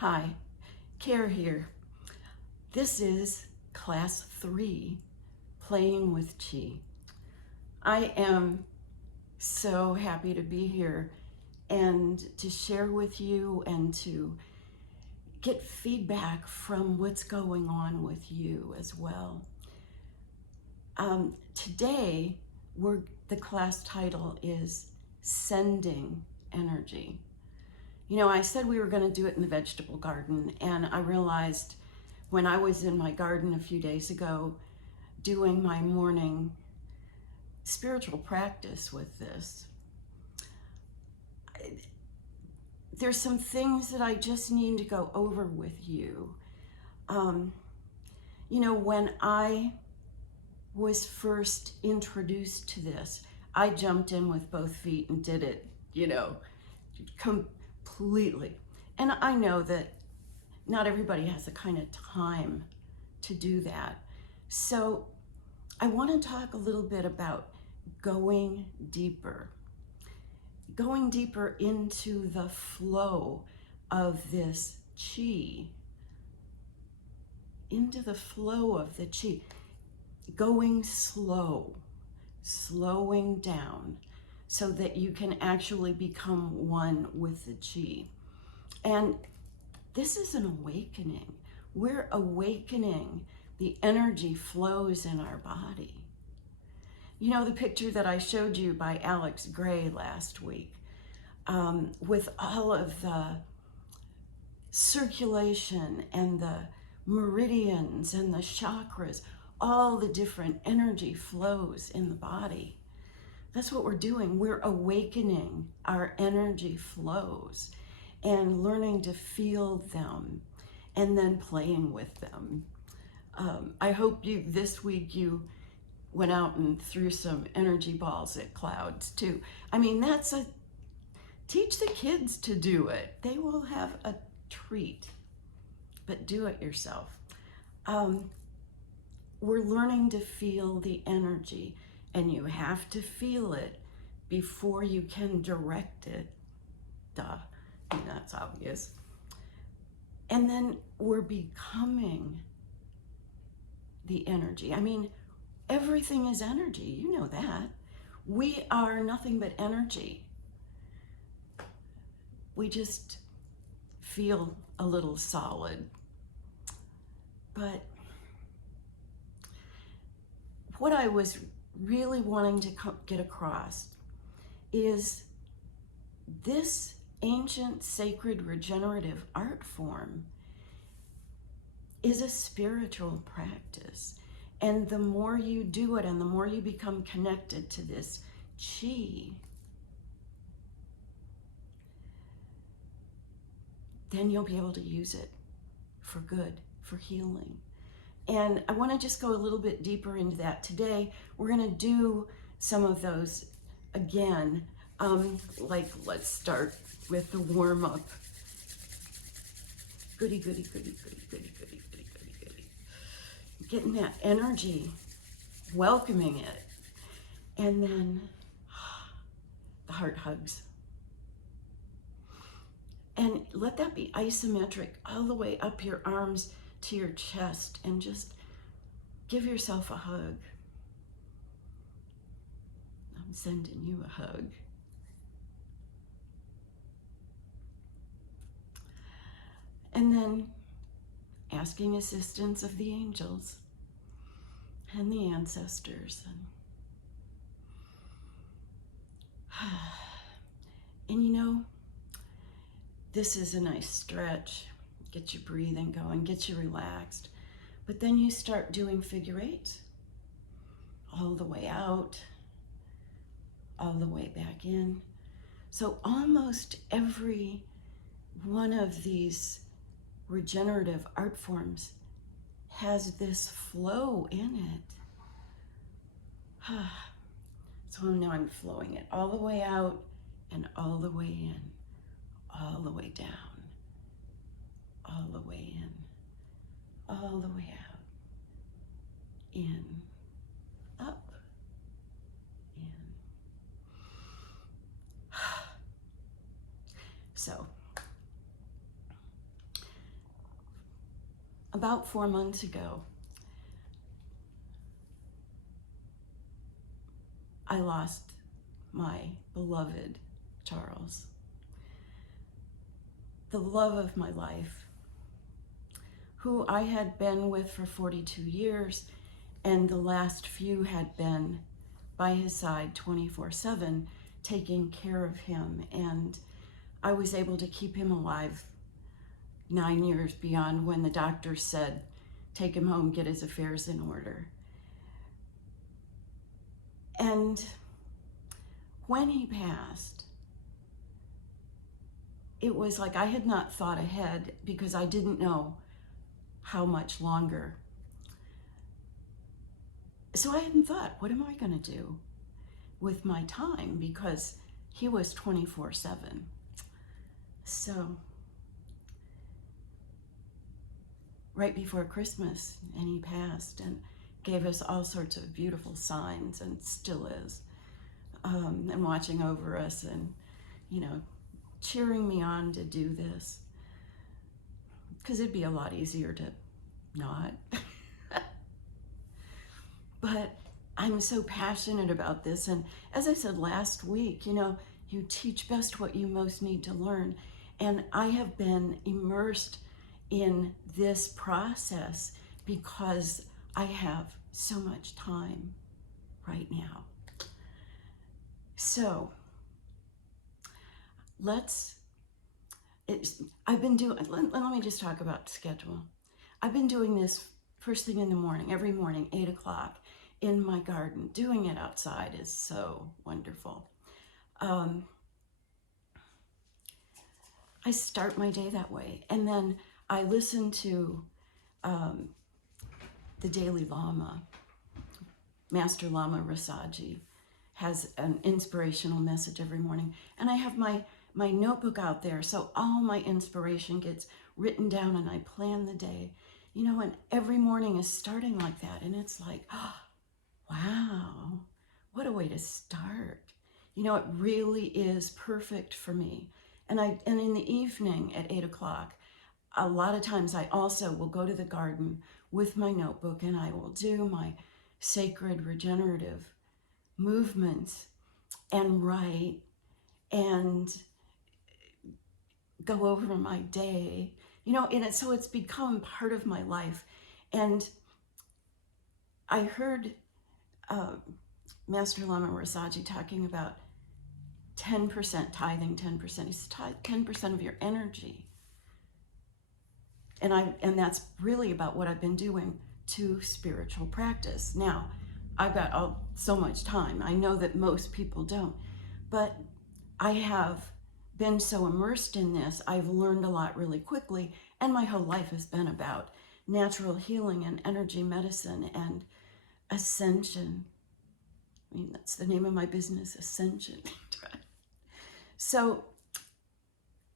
Hi, Kare here. This is Class 3, Playing with Chi. I am so happy to be here and to share with you and to get feedback from what's going on with you as well. Today, the class title is Sending Energy. You know, I said we were going to do it in the vegetable garden, and I realized when I was in my garden a few days ago doing my morning spiritual practice with this, there's some things that I just need to go over with you. You know, when I was first introduced to this, I jumped in with both feet and did it, completely. And I know that not everybody has the kind of time to do that. So I want to talk a little bit about going deeper into the flow of this chi, going slow, slowing down so that you can actually become one with the chi. And this is an awakening. We're awakening the energy flows in our body. You know, the picture that I showed you by Alex Gray last week, with all of the circulation and the meridians and the chakras, all the different energy flows in the body. That's what we're doing. We're awakening our energy flows and learning to feel them and then playing with them. I hope this week you went out and threw some energy balls at clouds too. I mean, teach the kids to do it. They will have a treat, but do it yourself. We're learning to feel the energy, and you have to feel it before you can direct it. Duh, I mean, that's obvious. And then we're becoming the energy. I mean, everything is energy, you know that. We are nothing but energy. We just feel a little solid. But what I was really wanting to get across is this ancient, sacred, regenerative art form is a spiritual practice. And the more you do it and the more you become connected to this chi, then you'll be able to use it for good, for healing. And I want to just go a little bit deeper into that today. We're going to do some of those again. Let's start with the warm-up. Goody, goody, goody, goody, goody, goody, goody, goody, goody. Getting that energy, welcoming it. And then the heart hugs. And let that be isometric all the way up your arms to your chest, and just give yourself a hug. I'm sending you a hug. And then asking assistance of the angels and the ancestors. And you know, this is a nice stretch. Get your breathing going, get you relaxed. But then you start doing figure eights all the way out, all the way back in. So almost every one of these regenerative art forms has this flow in it. So now I'm flowing it all the way out and all the way in, all the way down, all the way in, all the way out, in, up, in. So About 4 months ago, I lost my beloved Charles, the love of my life, who I had been with for 42 years, and the last few had been by his side 24/7, taking care of him. And I was able to keep him alive 9 years beyond when the doctor said, take him home, get his affairs in order. And when he passed, it was like I had not thought ahead because I didn't know how much longer. So I hadn't thought, what am I going to do with my time? Because he was 24/7. So right before Christmas, and he passed and gave us all sorts of beautiful signs, and still is, and watching over us and, cheering me on to do this. Because it'd be a lot easier to not. But I'm so passionate about this. And as I said last week, you teach best what you most need to learn. And I have been immersed in this process because I have so much time right now. So I've been doing, let me just talk about schedule. I've been doing this first thing in the morning, every morning, 8 o'clock in my garden. Doing it outside is so wonderful. I start my day that way. And then I listen to the Daily Lama. Master Lama Rasaji has an inspirational message every morning. And I have my notebook out there, so all my inspiration gets written down and I plan the day. And every morning is starting like that. And it's like, oh, wow, what a way to start. It really is perfect for me. And in the evening at 8 o'clock, a lot of times I also will go to the garden with my notebook and I will do my sacred regenerative movements and write and go over my day, so it's become part of my life. And I heard Master Lama Rasaji talking about 10% tithing, 10%. He's 10% of your energy. And that's really about what I've been doing to spiritual practice. Now, I've got so much time. I know that most people don't, but I have been so immersed in this, I've learned a lot really quickly, and my whole life has been about natural healing and energy medicine and ascension. That's the name of my business, Ascension. So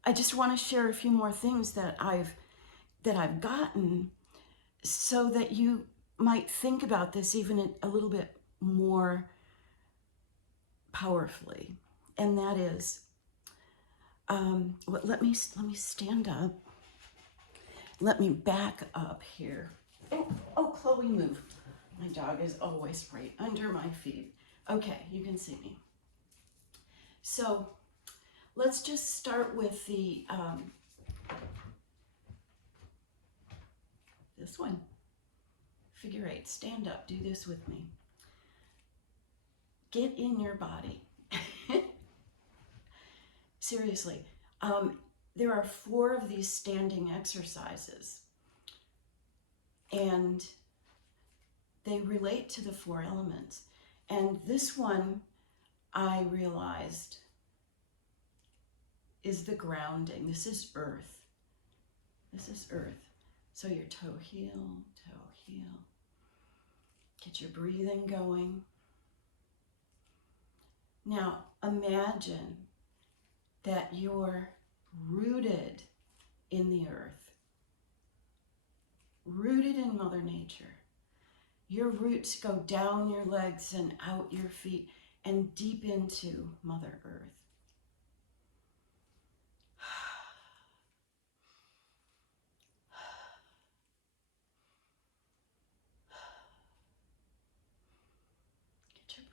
I just want to share a few more things that I've gotten so that you might think about this even a little bit more powerfully. And that is, let me stand up. Let me back up here. Oh, Chloe, move. My dog is always right under my feet. Okay, you can see me. So let's just start with the this one. Figure 8. Stand up. Do this with me. Get in your body. Seriously. There are 4 of these standing exercises, and they relate to the 4 elements. And this one, I realized, is the grounding. This is earth. This is earth. So your toe heel, toe heel. Get your breathing going. Now, imagine that you're rooted in the earth, rooted in Mother Nature. Your roots go down your legs and out your feet and deep into Mother Earth.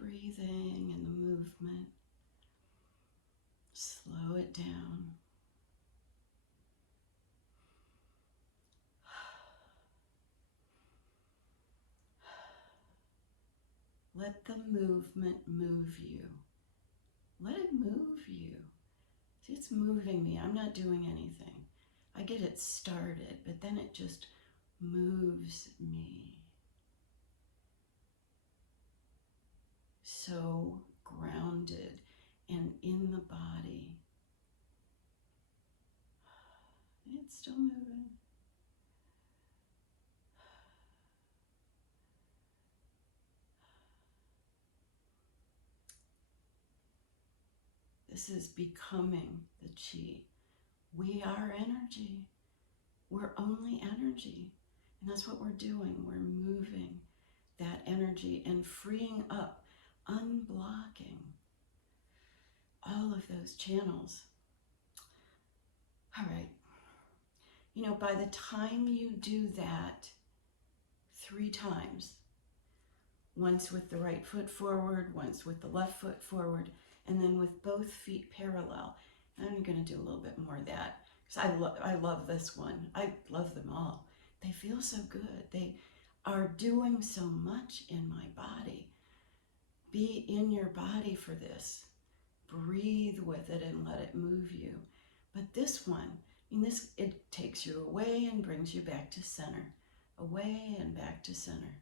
breathing and the movement. Slow it down. Let the movement move you. Let it move you. See, it's moving me. I'm not doing anything. I get it started, but then it just moves me. So grounded and in the body. It's still moving. This is becoming the chi. We are energy. We're only energy. And that's what we're doing. We're moving that energy and freeing up, unblocking all of those channels. All right. You know, by the time you do that 3 times, once with the right foot forward, once with the left foot forward, and then with both feet parallel. And I'm going to do a little bit more of that because I love this one. I love them all. They feel so good. They are doing so much in my body. Be in your body for this. Breathe with it and let it move you. But this one, it takes you away and brings you back to center. Away and back to center.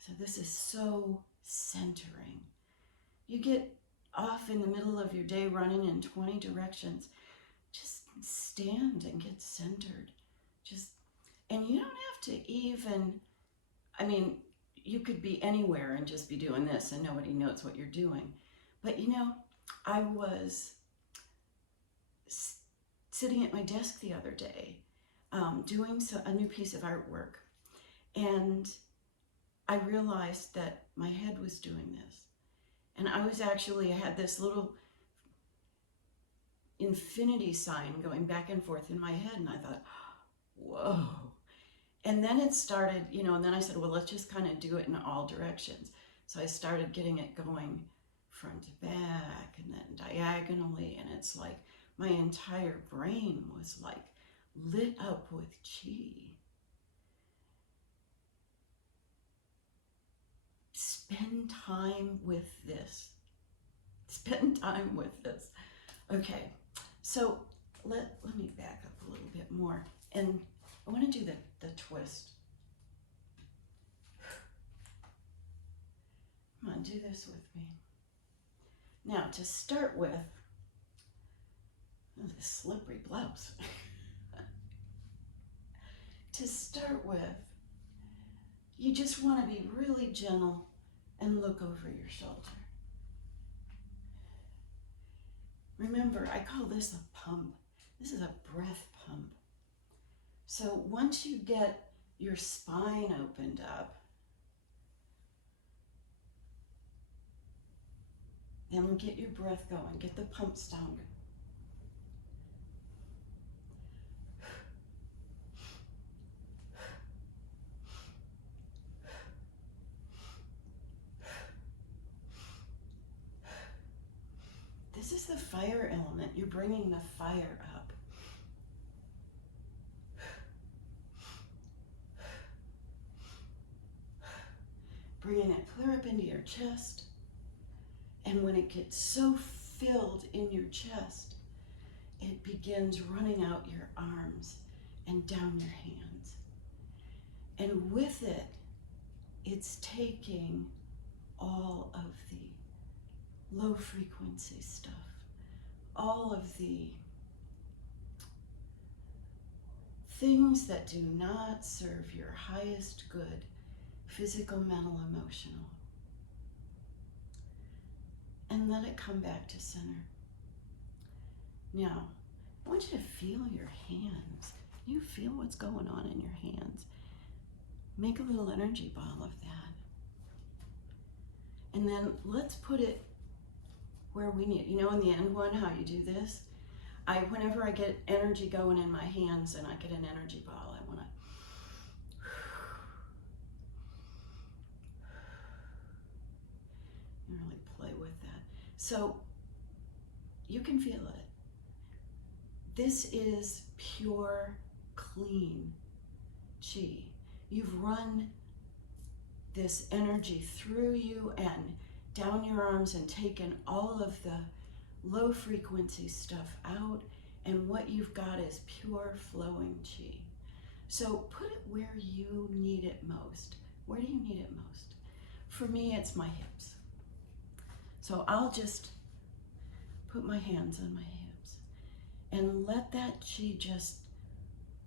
So this is so centering. You get off in the middle of your day running in 20 directions. Just stand and get centered. And you don't have to even, you could be anywhere and just be doing this and nobody knows what you're doing. But you know, I was sitting at my desk the other day doing a new piece of artwork, and I realized that my head was doing this. And I had this little infinity sign going back and forth in my head, and I thought, whoa. And then it started, and then I said, well, let's just kind of do it in all directions. So I started getting it going front to back and then diagonally, and it's like my entire brain was like lit up with chi. Spend time with this. Spend time with this. Okay, so let me back up a little bit more. And I want to do the twist. Come on, do this with me. Now, to start with, this slippery blouse. To start with, you just want to be really gentle and look over your shoulder. Remember, I call this a pump. This is a breath pump. So once you get your spine opened up, then get your breath going, get the pump stronger. This is the fire element. You're bringing the fire up. Bringing it clear up into your chest. And when it gets so filled in your chest, it begins running out your arms and down your hands. And with it, it's taking all of the low frequency stuff, all of the things that do not serve your highest good, physical, mental, emotional, and let it come back to center. Now, I want you to feel your hands. You feel what's going on in your hands. Make a little energy ball of that. And then let's put it where we need. You know, in the end one, how you do this? Whenever I get energy going in my hands and I get an energy ball, I want to So you can feel it. This is pure, clean chi. You've run this energy through you and down your arms and taken all of the low frequency stuff out, and what you've got is pure flowing chi. So put it where you need it most. Where do you need it most? For me, it's my hips. So I'll just put my hands on my hips and let that chi just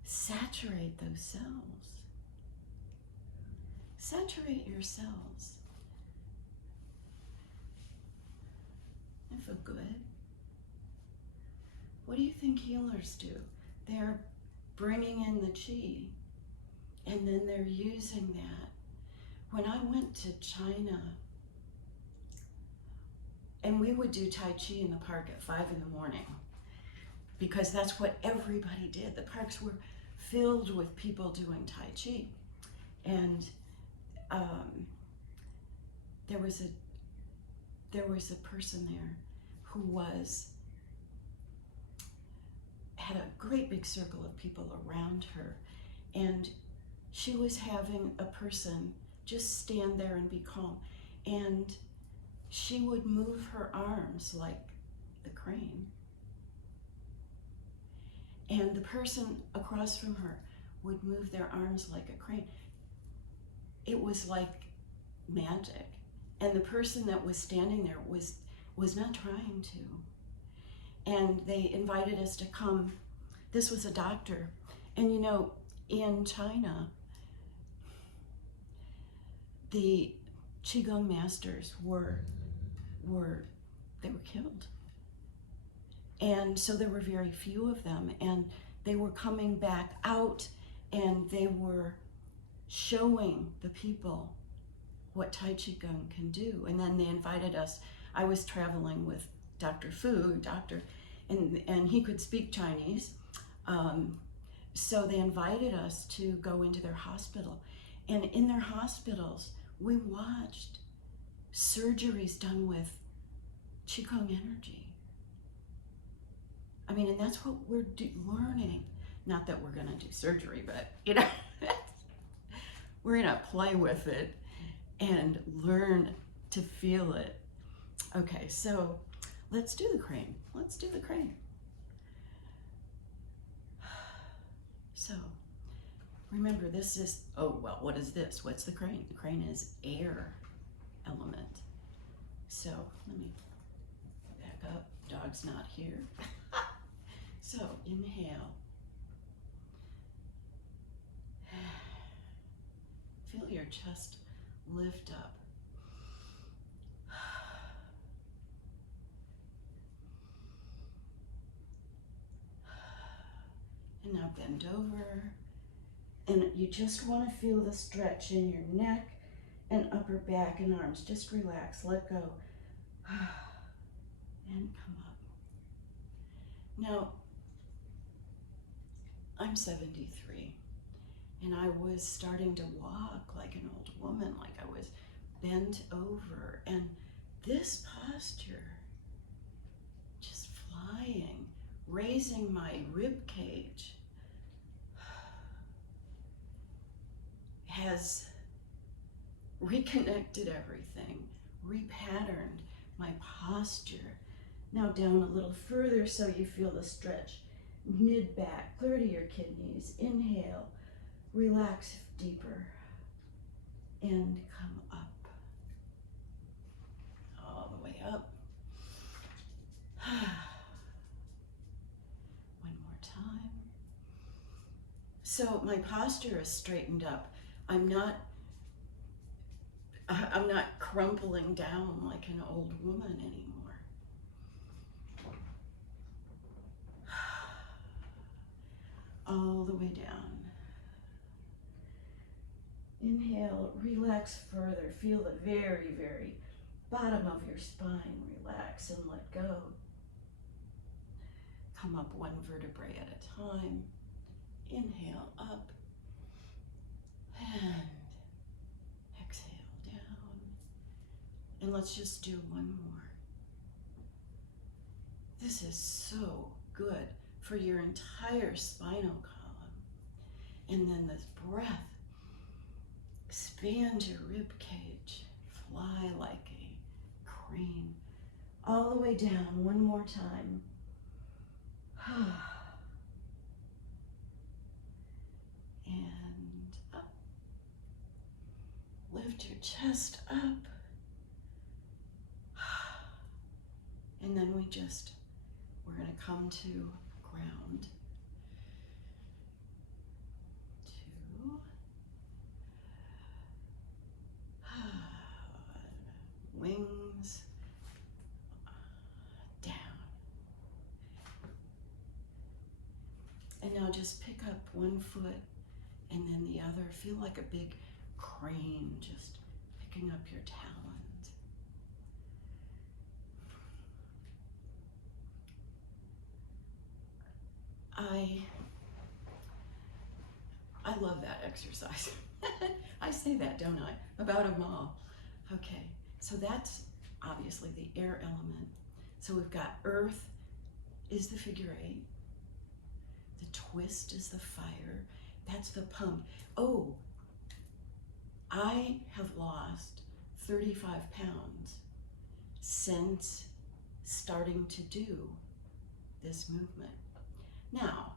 saturate those cells. Saturate your cells. I feel good. What do you think healers do? They're bringing in the chi, and then they're using that. When I went to China, and we would do Tai Chi in the park at 5 in the morning, because that's what everybody did. The parks were filled with people doing Tai Chi. And there was a person there who had a great big circle of people around her, and she was having a person just stand there and be calm, and she would move her arms like the crane, and the person across from her would move their arms like a crane. It was like magic, and the person that was standing there was not trying to. And they invited us to come. This was a doctor, and you know, in China, the Qigong masters were killed. And so there were very few of them, and they were coming back out, and they were showing the people what Tai Chi Gong can do. And then they invited us. I was traveling with Dr. Fu, and he could speak Chinese. So they invited us to go into their hospital. And in their hospitals, we watched surgeries done with Qigong energy. I mean, and that's what we're learning. Not that we're gonna do surgery, but you know, we're gonna play with it and learn to feel it. Okay, so let's do the crane. Let's do the crane. So remember, this is, oh, well, what is this? What's the crane? The crane is air element. So let me back up. Dog's not here. So inhale. Feel your chest lift up. And now bend over. And you just want to feel the stretch in your neck and upper back and arms. Just relax, let go. And come up. Now, I'm 73, and I was starting to walk like an old woman, like I was bent over. And this posture, just flying, raising my rib cage, has reconnected everything, repatterned my posture. Now down a little further so you feel the stretch. Mid-back, clear to your kidneys. Inhale, relax deeper, and come up. All the way up. One more time. So my posture is straightened up. I'm not crumpling down like an old woman anymore. All the way down. Inhale, relax further. Feel the very, very bottom of your spine relax and let go. Come up one vertebrae at a time. Inhale up and exhale down. And let's just do one more. This is so good for your entire spinal column. And then this breath, expand your rib cage, fly like a crane, all the way down one more time. And up. Lift your chest up. And then we're going to come to ground. 2. Wings down. And now just pick up one foot and then the other. Feel like a big crane just picking up your talons. I love that exercise. I say that, don't I? About them all. Okay, so that's obviously the air element. So we've got earth is the figure 8. The twist is the fire. That's the pump. Oh, I have lost 35 pounds since starting to do this movement. Now,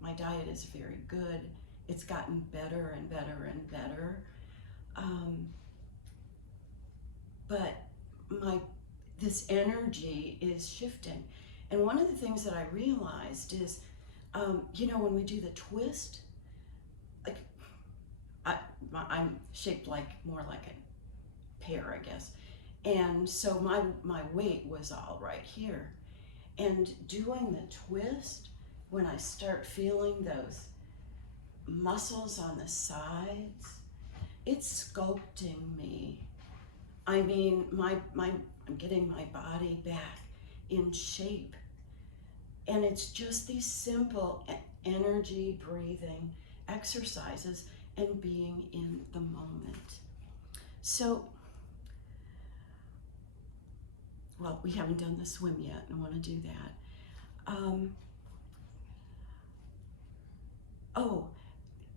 my diet is very good. It's gotten better and better and better. But this energy is shifting. And one of the things that I realized is, when we do the twist, like I'm shaped more like a pear, I guess. And so my weight was all right here. And doing the twist, when I start feeling those muscles on the sides, it's sculpting me. I mean, I'm getting my body back in shape. And it's just these simple energy breathing exercises and being in the moment. So, well, we haven't done the swim yet, and I want to do that.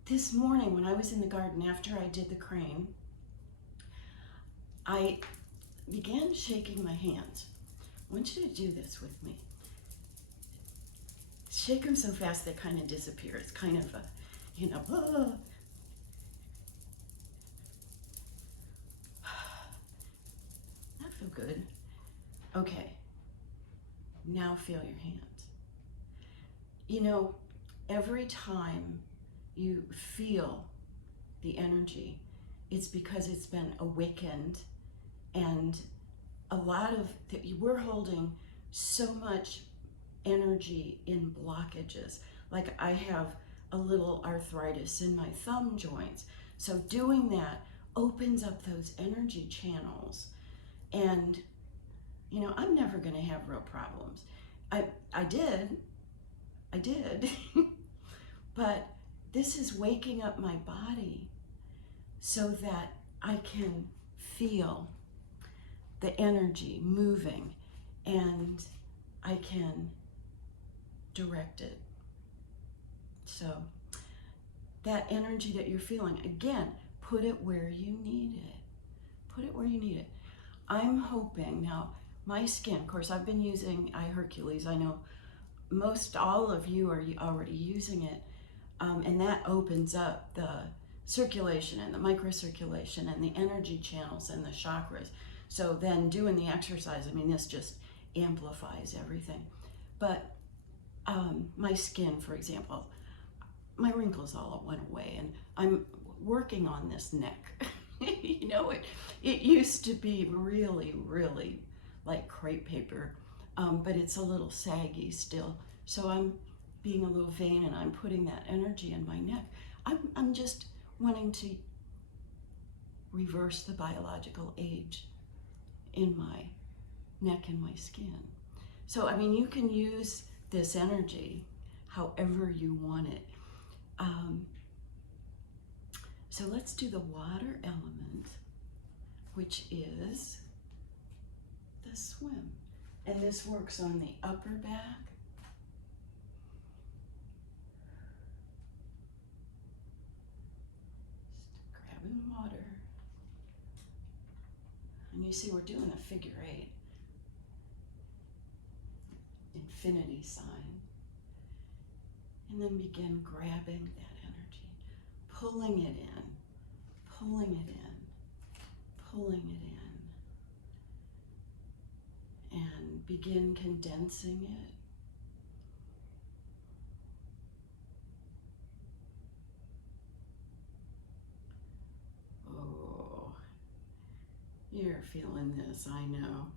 This morning when I was in the garden after I did the crane, I began shaking my hands. I want you to do this with me. Shake them so fast they kind of disappear. It's kind of a, That feel good. Okay, now feel your hands. Every time you feel the energy, it's because it's been awakened, and a lot of we're holding so much energy in blockages. Like I have a little arthritis in my thumb joints. So doing that opens up those energy channels, and I'm never going to have real problems. I did, but this is waking up my body so that I can feel the energy moving and I can direct it. So that energy that you're feeling, again, put it where you need it. Put it where you need it. I'm hoping now, my skin, of course, I've been using iHercules. I know most all of you are already using it, and that opens up the circulation and the microcirculation and the energy channels and the chakras. So then doing the exercise, this just amplifies everything. But my skin, for example, my wrinkles all went away, and I'm working on this neck. It used to be really, really like crepe paper, but it's a little saggy still. So I'm being a little vain, and I'm putting that energy in my neck. I'm just wanting to reverse the biological age in my neck and my skin. So, you can use this energy however you want it. So let's do the water element, which is the swim. And this works on the upper back. Just grabbing water. And you see we're doing a figure 8. Infinity sign. And then begin grabbing that energy, pulling it in, pulling it in, pulling it in, and begin condensing it. Oh, you're feeling this, I know.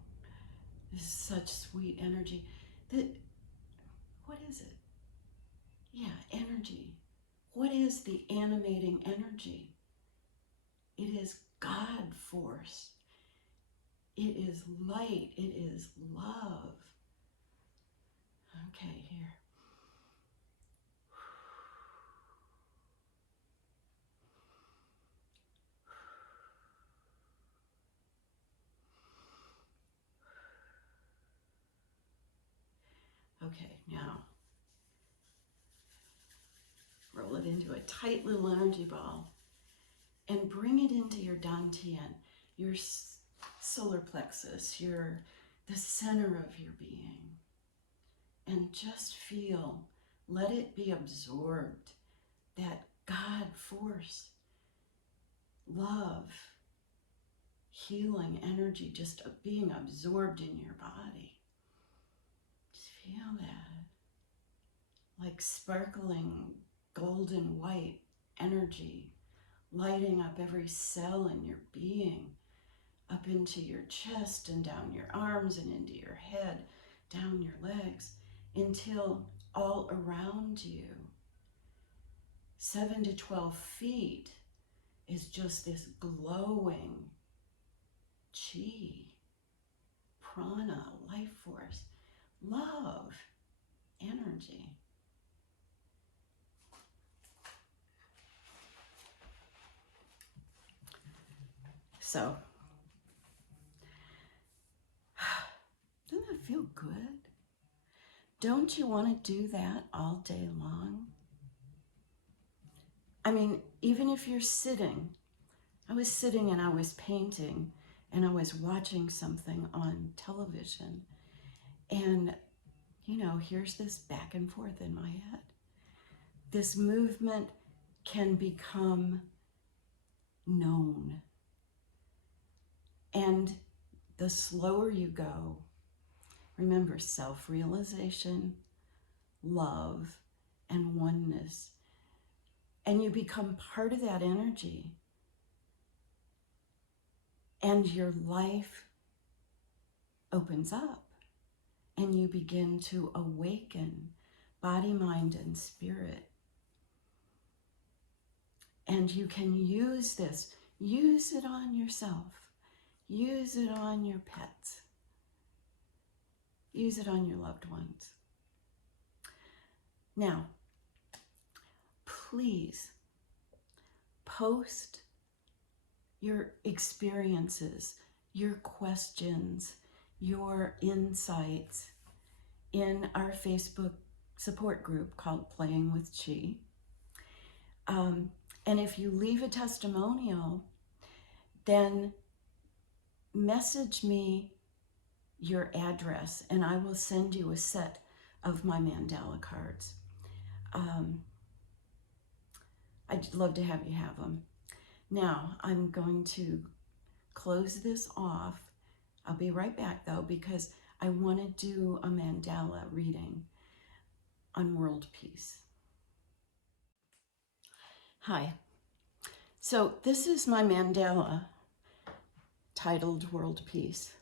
This is such sweet energy. What is it? Yeah, energy. What is the animating energy? It is God force. It is light. It is love. Okay, here. Okay, now roll it into a tight little energy ball and bring it into your dantian, your solar plexus, the center of your being. And just feel, let it be absorbed, that God force, love, healing energy just being absorbed in your body. Just feel that, like sparkling golden white energy lighting up every cell in your being, up into your chest and down your arms and into your head, down your legs, until all around you, 7 to 12 feet, is just this glowing chi, prana, life force, love, energy. So, doesn't that feel good? Don't you want to do that all day long? I mean, even if you're sitting, I was sitting and I was painting and I was watching something on television, and you know, here's this back and forth in my head. This movement can become known. And the slower you go, remember, self-realization, love, and oneness. And you become part of that energy. And your life opens up. And you begin to awaken body, mind, and spirit. And you can use this. Use it on yourself. Use it on your pets. Use it on your loved ones. Now, please post your experiences, your questions, your insights in our Facebook support group called Playing with Chi. And if you leave a testimonial, then message me your address and I will send you a set of my mandala cards. I'd love to have you have them. Now, I'm going to close this off. I'll be right back though, because I want to do a mandala reading on world peace. Hi. So this is my mandala titled World Peace.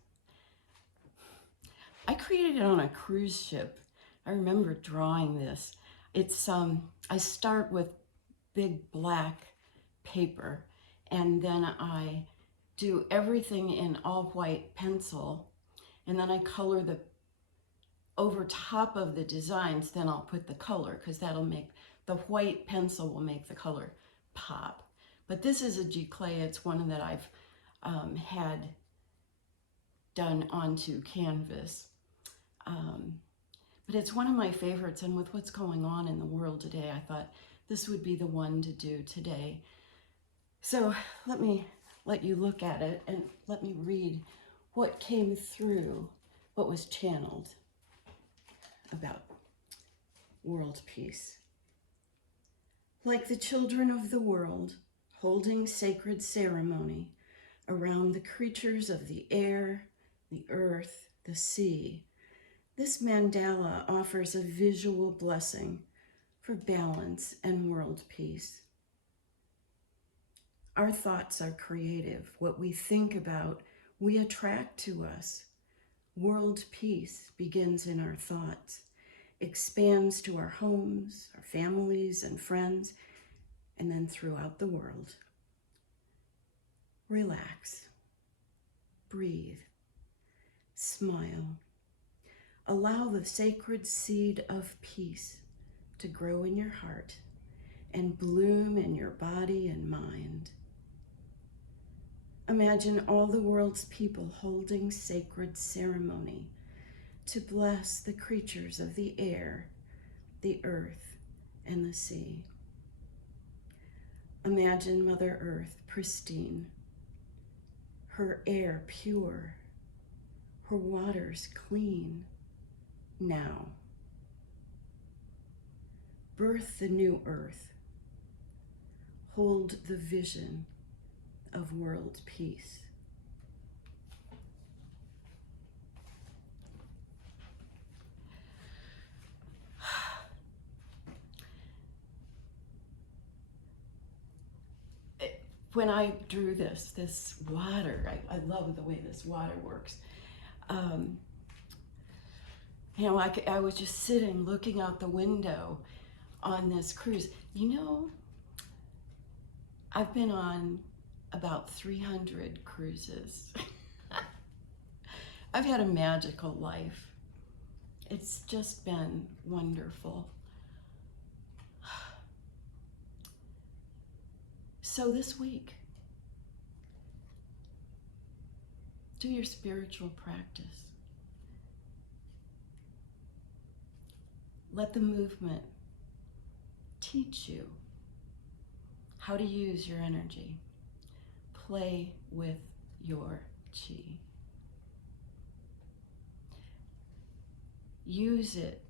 I created it on a cruise ship. I remember drawing this. It's I start with big black paper, and then I do everything in all white pencil, and then I color the over top of the designs. Then I'll put the color, because that'll make the white pencil will make the color pop. But this is a giclée. It's one that I've had done onto canvas. But it's one of my favorites, and with what's going on in the world today, I thought this would be the one to do today. So let me let you look at it and let me read what came through, what was channeled about world peace. Like the children of the world, holding sacred ceremony around the creatures of the air, the earth, the sea, this mandala offers a visual blessing for balance and world peace. Our thoughts are creative. What we think about, we attract to us. World peace begins in our thoughts, expands to our homes, our families and friends, and then throughout the world. Relax, breathe, smile. Allow the sacred seed of peace to grow in your heart and bloom in your body and mind. Imagine all the world's people holding sacred ceremony to bless the creatures of the air, the earth, and the sea. Imagine Mother Earth pristine, her air pure, her waters clean. Now, birth the new earth. Hold the vision of world peace. When I drew this water, I love the way this water works. I was just sitting looking out the window on this cruise. I've been on about 300 cruises. I've had a magical life. It's just been wonderful. So this week, do your spiritual practice. Let the movement teach you how to use your energy. Play with your chi. Use it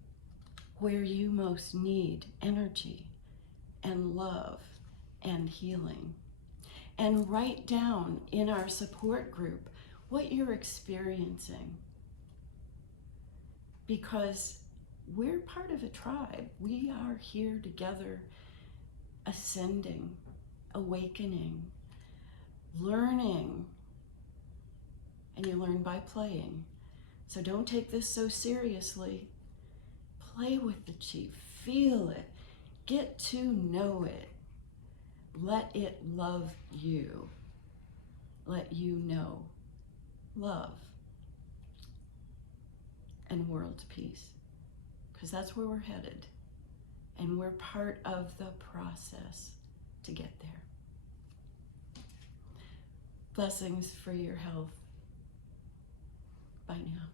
where you most need energy and love and healing. And write down in our support group what you're experiencing. Because we're part of a tribe. We are here together, ascending, awakening, learning. And you learn by playing. So don't take this so seriously. Play with the chi, feel it, get to know it. Let it love you. Let you know love and world peace. Because that's where we're headed. And we're part of the process to get there. Blessings for your health. Bye now.